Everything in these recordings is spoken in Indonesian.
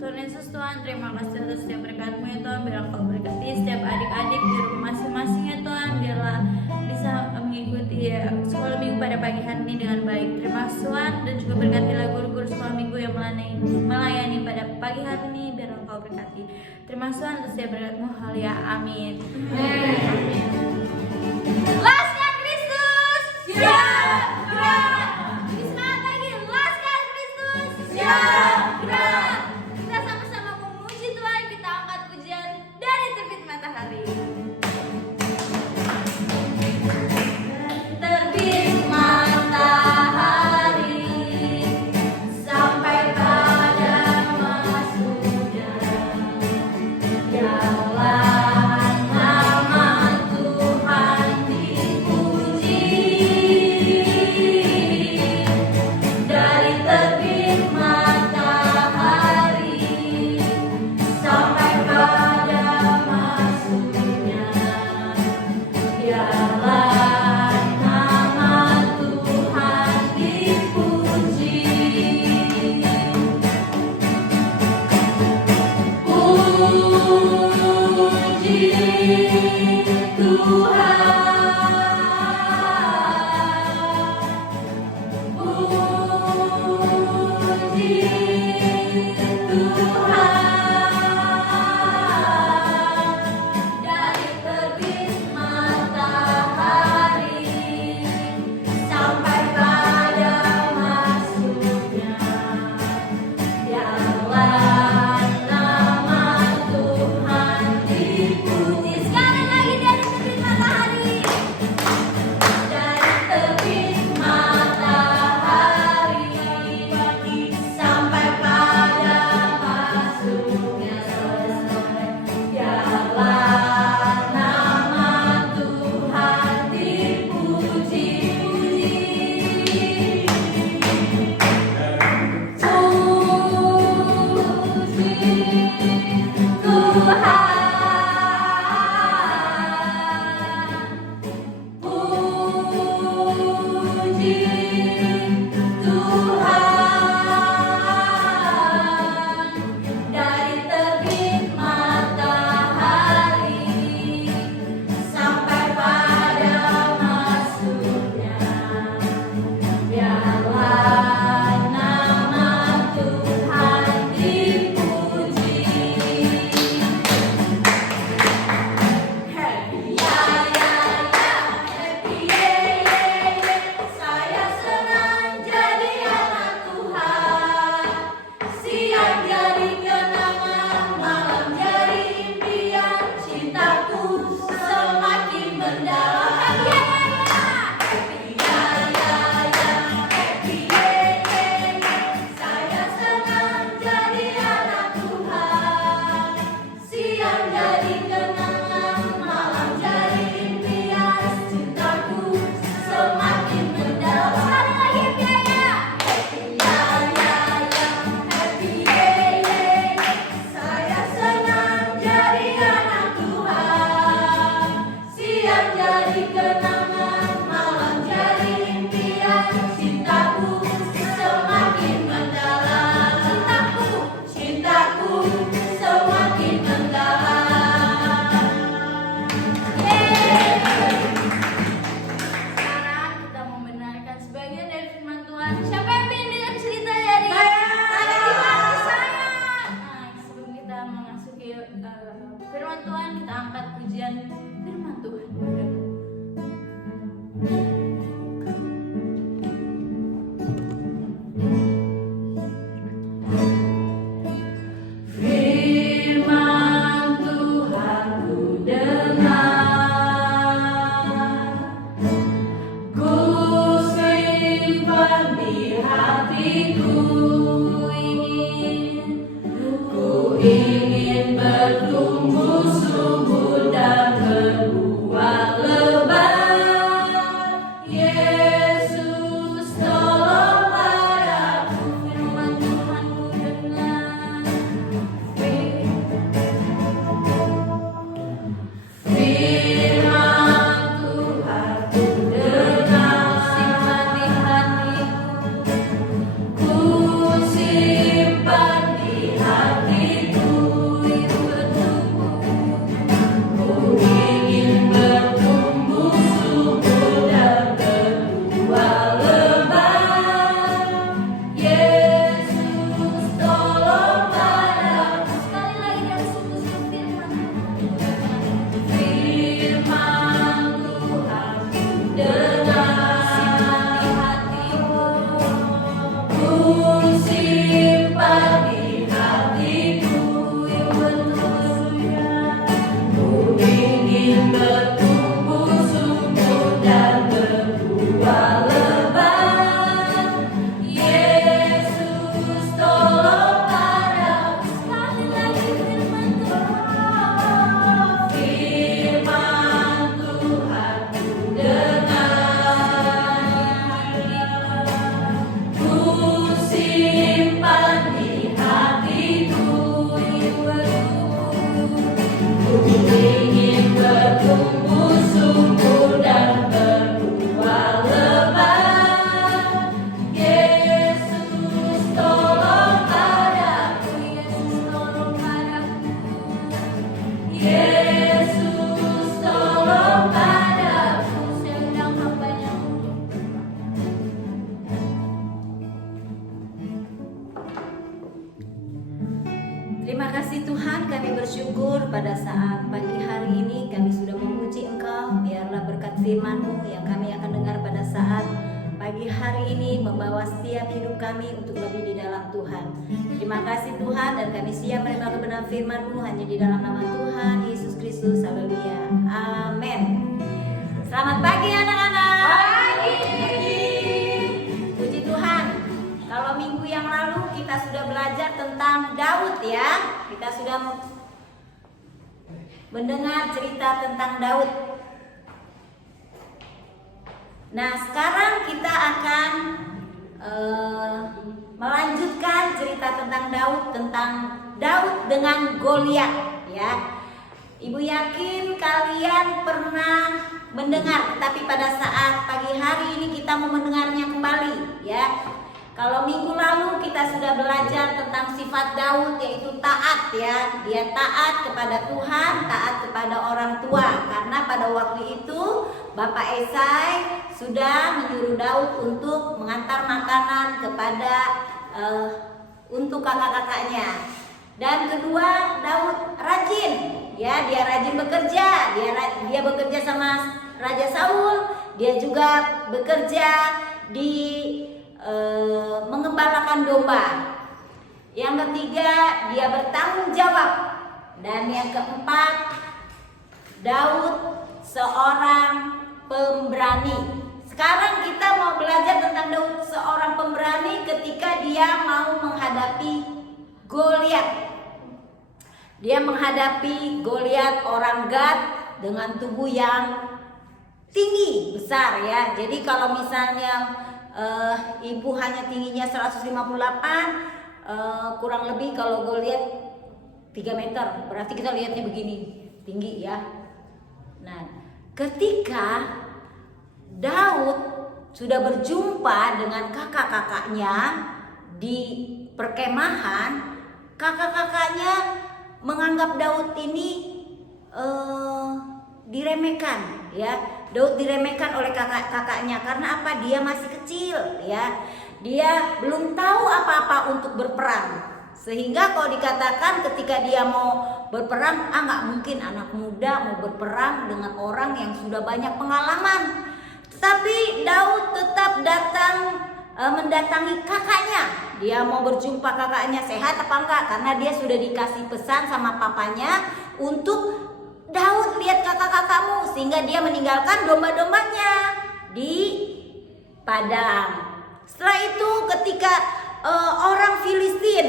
Tuhan Yesus, Tuhan, terima kasih atas setiap berkat-Mu ya Tuhan. Biarlah Kau berkati setiap adik-adik di rumah masing-masing ya Tuhan. Biarlah bisa mengikuti sekolah minggu pada pagi hari ini dengan baik. Terima kasih Tuhan, dan juga berkatilah guru-guru sekolah minggu yang melayani pada pagi hari ini. Biarlah Kau berkati. Terima kasih Tuhan atas setiap berkat-Mu. Haleluya, amin. Amin. Laskar Kristus, siap gerak. Lebih semangat lagi, Laskar Kristus, siap gerak. Kita sama-sama memuji Tuhan. Kita angkat pujian dari terbit matahari. Terbit matahari sampai pada masuknya, jalan nama Tuhan dipuji. Dari terbit matahari sampai pada masuknya, jalan nama Tuhan dipuji. Puji Tuhan, puji Tuhan. Dari terbit matahari sampai pada masuknya, jalan nama Tuhan dipuji. Sekali lagi, dari terbit matahari. Dari terbit matahari sampai pada masuknya sore, jalan nama Tuhan dipuji. Puji Tuhan, dari terbit matahari sampai pada masuknya, jalan nama Tuhan dipuji. Happy ya ya ya, happy ye ye ye. Saya senang jadi anak Tuhan. Siang jadi kenangan, malam jadi impian. Cintaku semakin mendalam. Happy ya ya ya, happy ya ya ya, happy ye ye ye. Saya senang jadi anak Tuhan. Siang jadi kenangan, malam jadi impian. Cintaku semakin mendalam. Sekali lagi, happy ya ya, happy ya ya ya, happy ye ye ye. Saya senang jadi anak Tuhan. Siang jadi kenangan, malam jadi impian. Cintaku semakin mendalam. Cintaku semakin mendalam. Yeay. Sekarang kita membenarkan sebagian dari firman Tuhan. Siapa yang pengen dengar cerita dari saya? Nah, sebelum kita memasuki firman Tuhan, kita angkat pujian firman Tuhan. Firman Tuhan ku dengar, ku simpan di hatiku. Ku ingin bertumbuh subur dan berbuah lebat. Yesus tolong padaku. Firman Tuhan ku dengar. Firman Tuhan ku dengar, simpan di hatiku. Ku simpan di hatiku. Terima kasih Tuhan, kami bersyukur pada saat pagi hari ini kami sudah memuji Engkau. Biarlah berkat firman-Mu yang kami akan dengar pada saat pagi hari ini membawa setiap hidup kami untuk lebih di dalam Tuhan. Terima kasih Tuhan, dan kami siap menerima kebenaran firman-Mu hanya di dalam nama Tuhan Yesus Kristus. Haleluya. Amin. Selamat pagi anak-anak. Puji Tuhan. Kalau minggu yang lalu kita sudah belajar tentang Daud ya. Kita sudah mendengar cerita tentang Daud. Nah, sekarang kita akan melanjutkan cerita tentang Daud dengan Goliat ya. Ibu yakin kalian pernah mendengar, tapi pada saat pagi hari ini kita mau mendengarnya kembali ya. Kalau minggu lalu kita sudah belajar tentang sifat Daud, yaitu taat ya. Dia taat kepada Tuhan, taat kepada orang tua. Karena pada waktu itu Bapak Esai sudah menyuruh Daud untuk mengantar makanan kepada untuk kakak-kakaknya. Dan kedua, Daud rajin ya, dia rajin bekerja. Dia bekerja sama Raja Saul. Dia juga bekerja di mengembalakan domba. Yang ketiga, dia bertanggung jawab. Dan yang keempat, Daud seorang pemberani. Sekarang kita mau belajar tentang Daud seorang pemberani ketika dia mau menghadapi Goliat. Dia menghadapi Goliat orang Gad dengan tubuh yang tinggi, besar ya. Jadi kalau misalnya ibu hanya tingginya 158, kurang lebih kalau Goliat 3 meter, berarti kita lihatnya begini, tinggi ya. Nah, ketika Daud sudah berjumpa dengan kakak-kakaknya di perkemahan, kakak-kakaknya menganggap Daud ini diremehkan ya. Daud diremehkan oleh kakak-kakaknya karena apa? Dia masih kecil ya. Dia belum tahu apa-apa untuk berperang. Sehingga kalau dikatakan ketika dia mau berperang, nggak mungkin anak muda mau berperang dengan orang yang sudah banyak pengalaman. Tetapi Daud tetap datang mendatangi kakaknya. Dia mau berjumpa kakaknya, sehat apa enggak? Karena dia sudah dikasih pesan sama papanya untuk Daud, lihat kakak-kakakmu, sehingga dia meninggalkan domba-dombanya di padang. Setelah itu ketika orang Filistin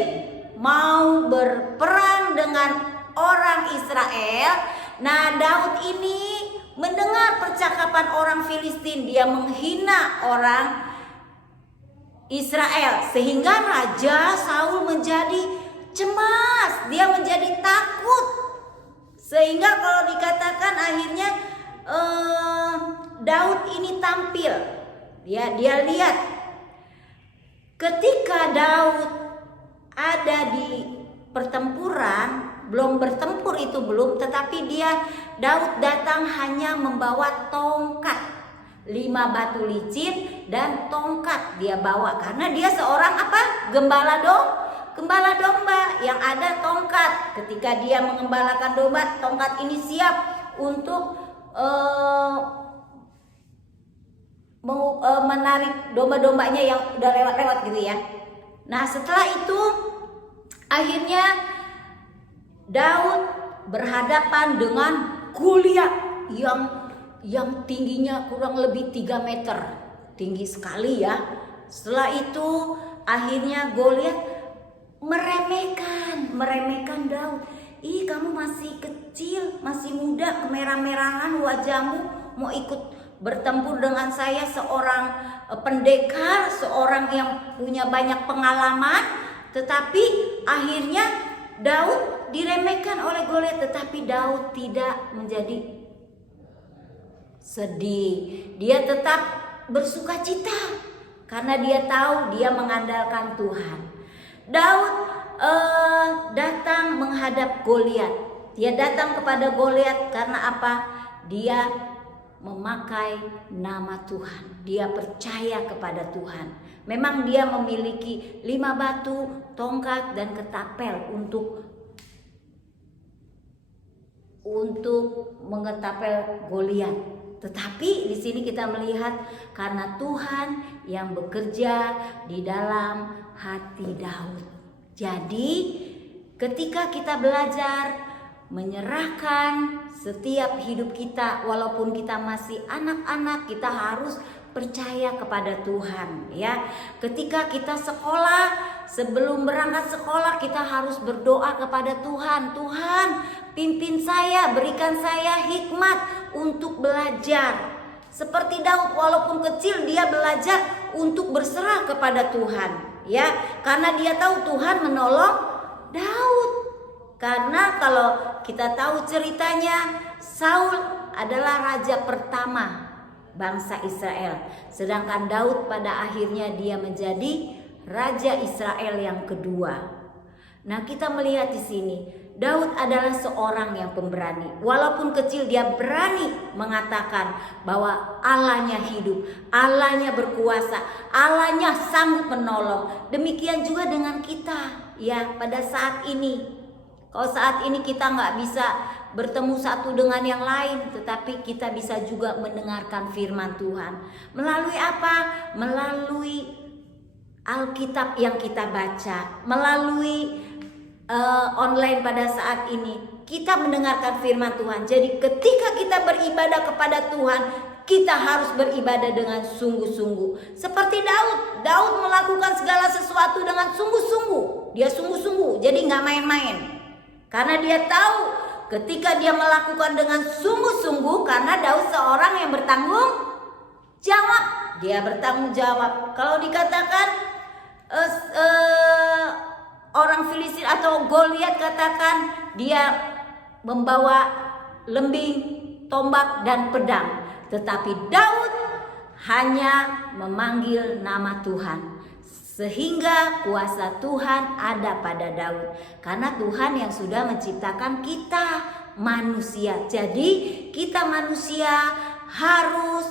mau berperang dengan orang Israel, nah Daud ini mendengar percakapan orang Filistin, dia menghina orang Israel, sehingga Raja Saul menjadi cemas, dia menjadi takut. Sehingga kalau dikatakan akhirnya Daud ini tampil, dia lihat ketika Daud ada di pertempuran, belum bertempur itu belum, tetapi Daud datang hanya membawa tongkat, 5 batu licin dan tongkat dia bawa, karena dia seorang apa? Gembala domba yang ada tongkat. Ketika dia mengembalakan domba, tongkat ini siap untuk menarik domba-dombanya yang udah lewat-lewat gitu ya. Nah, setelah itu akhirnya Daud berhadapan dengan Goliat yang tingginya kurang lebih 3 meter. Tinggi sekali ya. Setelah itu akhirnya Goliat meremehkan Daud. Ih, kamu masih kecil, masih muda, kemerah-merahan wajahmu, mau ikut bertempur dengan saya, seorang pendekar, seorang yang punya banyak pengalaman. Tetapi akhirnya Daud diremehkan oleh Goliat, tetapi Daud tidak menjadi sedih. Dia tetap bersukacita karena dia tahu dia mengandalkan Tuhan. Daud datang menghadap Goliat. Dia datang kepada Goliat karena apa? Dia memakai nama Tuhan. Dia percaya kepada Tuhan. Memang dia memiliki 5 batu, tongkat dan ketapel untuk untuk mengetapel Goliat. Tetapi di sini kita melihat karena Tuhan yang bekerja di dalam hati Daud. Jadi ketika kita belajar menyerahkan setiap hidup kita, walaupun kita masih anak-anak, kita harus percaya kepada Tuhan, ya. Ketika kita sekolah, sebelum berangkat sekolah kita harus berdoa kepada Tuhan. Tuhan, pimpin saya, berikan saya hikmat untuk belajar. Seperti Daud, walaupun kecil dia belajar untuk berserah kepada Tuhan, ya. Karena dia tahu Tuhan menolong Daud. Karena kalau kita tahu ceritanya, Saul adalah raja pertama bangsa Israel, sedangkan Daud pada akhirnya dia menjadi raja Israel yang kedua. Nah, kita melihat di sini Daud adalah seorang yang pemberani. Walaupun kecil dia berani mengatakan bahwa Allahnya hidup, Allahnya berkuasa, Allahnya sanggup menolong. Demikian juga dengan kita, ya, pada saat ini. Kalau saat ini kita nggak bisa bertemu satu dengan yang lain, tetapi kita bisa juga mendengarkan firman Tuhan. Melalui apa? Melalui Alkitab yang kita baca, melalui online pada saat ini kita mendengarkan firman Tuhan. Jadi ketika kita beribadah kepada Tuhan, kita harus beribadah dengan sungguh-sungguh. Seperti Daud melakukan segala sesuatu dengan sungguh-sungguh. Dia sungguh-sungguh, jadi nggak main-main. Karena dia tahu ketika dia melakukan dengan sungguh-sungguh, karena Daud seorang yang bertanggung jawab. Dia bertanggung jawab. Kalau dikatakan orang Filistin atau Goliat, katakan dia membawa lembing, tombak dan pedang. Tetapi Daud hanya memanggil nama Tuhan. Sehingga kuasa Tuhan ada pada Daud. Karena Tuhan yang sudah menciptakan kita manusia. Jadi kita manusia harus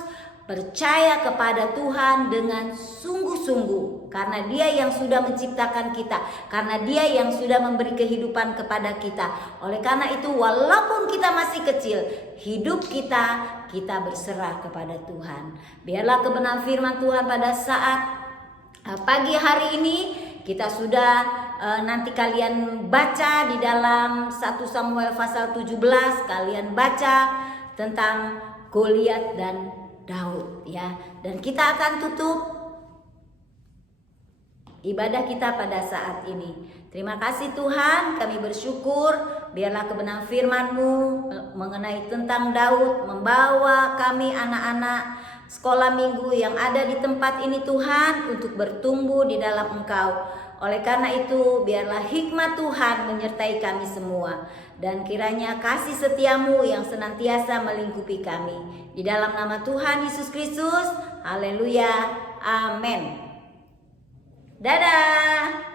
percaya kepada Tuhan dengan sungguh-sungguh. Karena Dia yang sudah menciptakan kita. Karena Dia yang sudah memberi kehidupan kepada kita. Oleh karena itu, walaupun kita masih kecil, hidup kita berserah kepada Tuhan. Biarlah kebenaran firman Tuhan pada saat pagi hari ini kita sudah nanti kalian baca di dalam 1 Samuel pasal 17, kalian baca tentang Goliat dan Daud, ya. Dan kita akan tutup ibadah kita pada saat ini. Terima kasih Tuhan, kami bersyukur biarlah kebenaran firman-Mu mengenai tentang Daud membawa kami anak-anak sekolah minggu yang ada di tempat ini Tuhan untuk bertumbuh di dalam Engkau. Oleh karena itu biarlah hikmat Tuhan menyertai kami semua. Dan kiranya kasih setia-Mu yang senantiasa melingkupi kami. Di dalam nama Tuhan Yesus Kristus, haleluya, amin. Dadah.